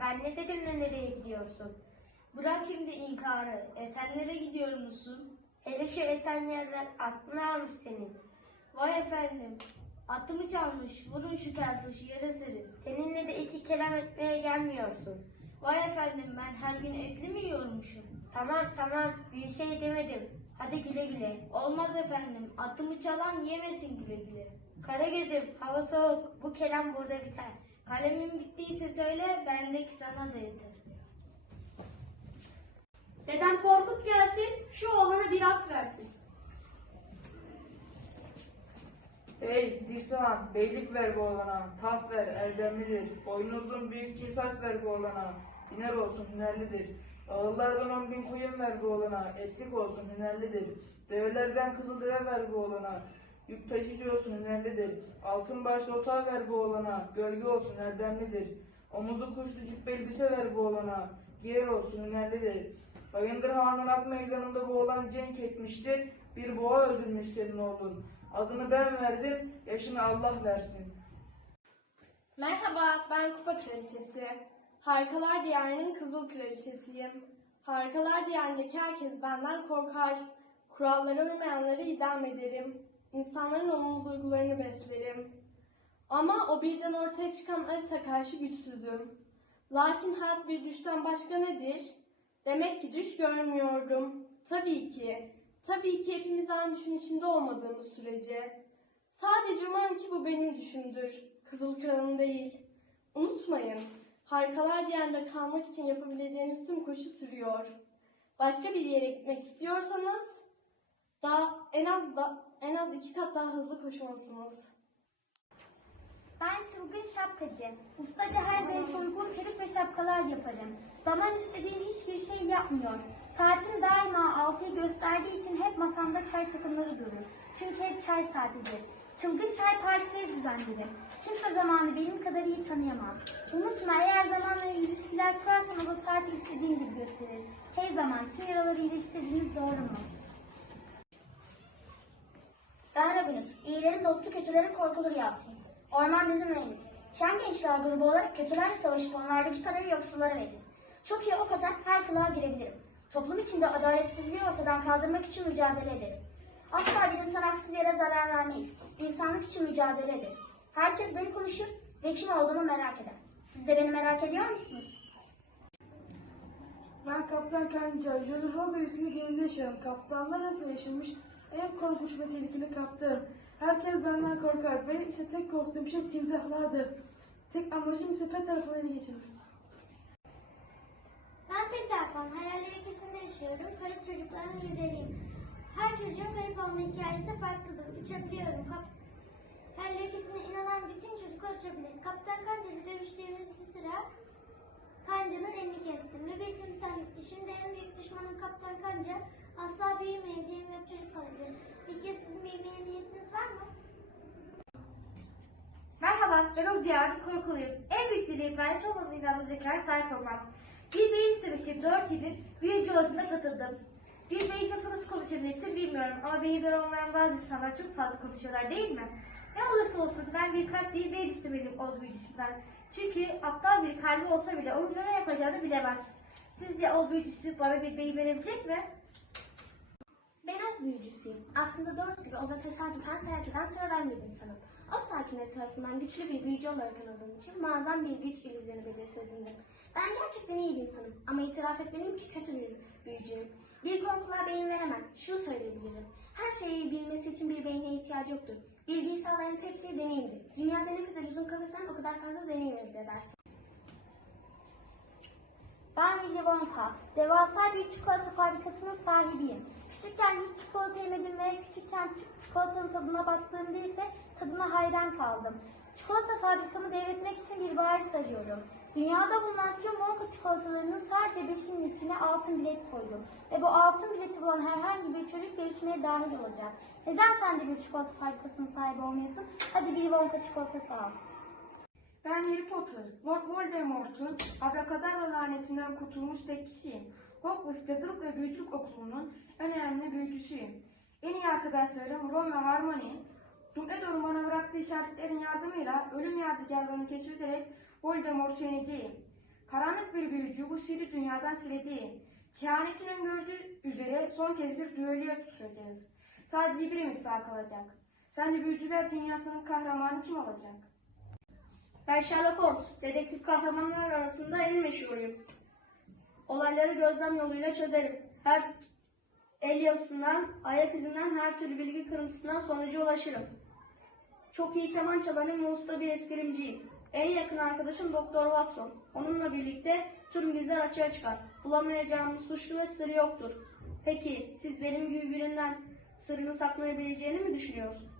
Ben ne dedim de nereye gidiyorsun? Bırak şimdi inkarı. E sen nereye gidiyor musun? Hele şu esen yerler aklını almış senin. Vay efendim. Atımı çalmış. Vurun şu keltoşu yere serin. Seninle de iki kelam etmeye gelmiyorsun. Vay efendim ben her gün etli mi yiyormuşum? Tamam tamam bir şey demedim. Hadi güle güle. Olmaz efendim. Atımı çalan yemesin güle güle. Karagöz'üm hava soğuk. Bu kelam burada biter. Kalemin bittiyse söyle bendeki sana da yeter. Dedem Korkut gelsin, şu oğlana bir at versin. Ey Disan, beylik ver bu oğlana, taht ver, erdemlidir. Boynuzun büyük cinsat ver bu oğlana, hüner olsun, hünerlidir. Ağıllardan on bin koyun ver bu oğlana, etlik olsun, hünerlidir. Develerden kızıl deve ver bu oğlana, yük taşıcı olsun, hünerlidir. Altın başlı otağı ver bu oğlana, gölge olsun, erdemlidir. Omuzu kuşlu cübbe elbise ver bu oğlana, giyer olsun, hünerlidir. Bayındır Han'ın ak meydanında bu oğlan cenk etmiştir. Bir boğa öldürmüş senin oğlun. Adını ben verdim, yaşını Allah versin. Merhaba, ben Kupa Kraliçesi. Harikalar Diyarı'nın Kızıl Kraliçesiyim. Harikalar Diyarı'ndaki herkes benden korkar. Kurallara uymayanları idam ederim. İnsanların olumlu duygularını beslerim. Ama o birden ortaya çıkan Aris'e karşı güçsüzüm. Lakin hayat bir düşten başka nedir? Demek ki düş görmüyordum. Tabii ki. Tabii ki hepimiz aynı düşün içinde olmadığımız sürece. Sadece umarım ki bu benim düşümdür. Kızıl Kral'ın değil. Unutmayın, harikalar diyarında kalmak için yapabileceğiniz tüm koşu sürüyor. Başka bir yere gitmek istiyorsanız daha en az da en az iki kat daha hızlı koşmalısınız. Ben çılgın şapkacı. Ustaca her zevke uygun peruk ve şapkalar yaparım. Zaman istediğim hiçbir şey yapmıyor. Saatim daima altıyı gösterdiği için hep masamda çay takımları durur. Çünkü hep çay saatidir. Çılgın çay partileri düzenlerim. Kimse zamanı benim kadar iyi tanıyamaz. Unutma eğer zamanla ilişkiler kurarsan o da saati istediğin gibi gösterir. Hey zaman tüm yaraları iyileştirdiğiniz doğru mu? Ben Rabinut. İyilerin dostu kötülerin korkulu rüyasıyım. Orman bizim evimiz. Şen gençler grubu olarak kötülerle savaşıp onlardaki parayı yoksullara veririz. Çok iyi ok atan her kılığa girebilirim. Toplum içinde adaletsizliği ortadan kaldırmak için mücadele ederim. Asla bir insan haksız yere zarar vermeyiz. İnsanlık için mücadele ederiz. Herkes beni konuşur ve kim olduğumu merak eder. Siz de beni merak ediyor musunuz? Ben Kaptan Kanca, Jules Robert isimli gemide yaşarım. Kaptanlar arasında yaşamış en korkunç ve tehlikeli kaptanım. Herkes benden korkar. Benim ise tek korktuğum şey timsahlardır. Tek amacım ise pet tarafına ele geçirmek. Ben Peter Pan, hayaller ülkesinde yaşıyorum. Kayıp çocukların lideriyim. Her çocuğun kayıp olma hikayesi farklıdır. Uçabiliyorum. Kap hayaller ülkesine inanan bütün çocuklar uçabilir. Kaptan Kanca ile dövüştüğümüz bir sıra Kanca'nın elini kestim ve bir timsah yuttu. Şimdi en büyük düşmanım Kaptan Kanca. Asla büyümeyeceğim ve çocuk kalacağım. Peki sizin büyümeye niyetiniz var mı? Merhaba, ben o ziyarın korkuluyum. En büyük dileğim ben hiç olmadığı inandığı zekaya sahip olmam. Bir beyin istemiştim, dört yıldır büyücü yolculuğuna katıldım. Bir beyin nasıl nasıl konuşabilirsin bilmiyorum ama beyinleri olmayan bazı insanlar çok fazla konuşuyorlar değil mi? Ne olursa olsun ben bir kalp değil beyin istemeliyim o büyücüsünden. Çünkü aptal bir kalbi olsa bile onun ne yapacağını bilemez. Sizce o büyücüsü bana bir beyin verebilecek mi? Ben öz büyücüsüyüm. Aslında doğrusu gibi o da tesadüfen eden sıradan bir insanım. O sakinler tarafından güçlü bir büyücü olarak anıldığım için muazzam bir güç illüzyonu becerisi. Ben gerçekten iyi bir insanım ama itiraf etmeliyim ki kötü bir büyücüyüm. Bir korkuluğa beyin veremem. Şunu söyleyebilirim. Her şeyi bilmesi için bir beyne ihtiyacı yoktur. Bilgiyi sağlayan tek şey deneyimdir. Dünyada ne kadar uzun kalırsan o kadar fazla deneyim elde edersin. Ben Willy Wonka. Devasa bir çikolata fabrikasının sahibiyim. Küçükken hiç çikolata yemedim ve küçükken çikolatanın tadına baktığımda ise tadına hayran kaldım. Çikolata fabrikamı devretmek için bir varis arıyorum. Dünyada bulunan tüm Wonka çikolatalarının sadece beşinin içine altın bilet koydum. Ve bu altın bileti bulan herhangi bir çocuk yarışmaya dahil olacak. Neden sen de bir çikolata fabrikasının sahibi olmayasın? Hadi bir Wonka çikolatası al. Ben Harry Potter, Lord Voldemort'un abrakadabra lanetinden kurtulmuş tek kişiyim. Hogwarts Cadılık ve Büyücülük Okulu'nun en önemli büyücüsüyüm. En iyi arkadaşlarım Ron ve Hermione, Dumbledore'un bana bıraktığı işaretlerin yardımıyla ölüm yadigarlarını keşfederek Voldemort'u yeneceğim. Karanlık bir büyücü bu sihirli dünyadan sileceğim. Kehanetin öngördüğü üzere son kez bir düelloya tutuşacağız. Sadece birimiz sağ kalacak. Sence büyücüler dünyasının kahramanı kim olacak? Ben Sherlock Holmes, dedektif kahramanlar arasında en meşhuruyum. Olayları gözlem yoluyla çözerim. Her el yazısından, ayak izinden her türlü bilgi kırıntısından sonuca ulaşırım. Çok iyi keman çalarım ve usta bir eskrimciyim. En yakın arkadaşım Doktor Watson. Onunla birlikte tüm gizler açığa çıkar. Bulamayacağımız suçlu ve sırrı yoktur. Peki siz benim gibi birinden sırrını saklayabileceğini mi düşünüyorsunuz?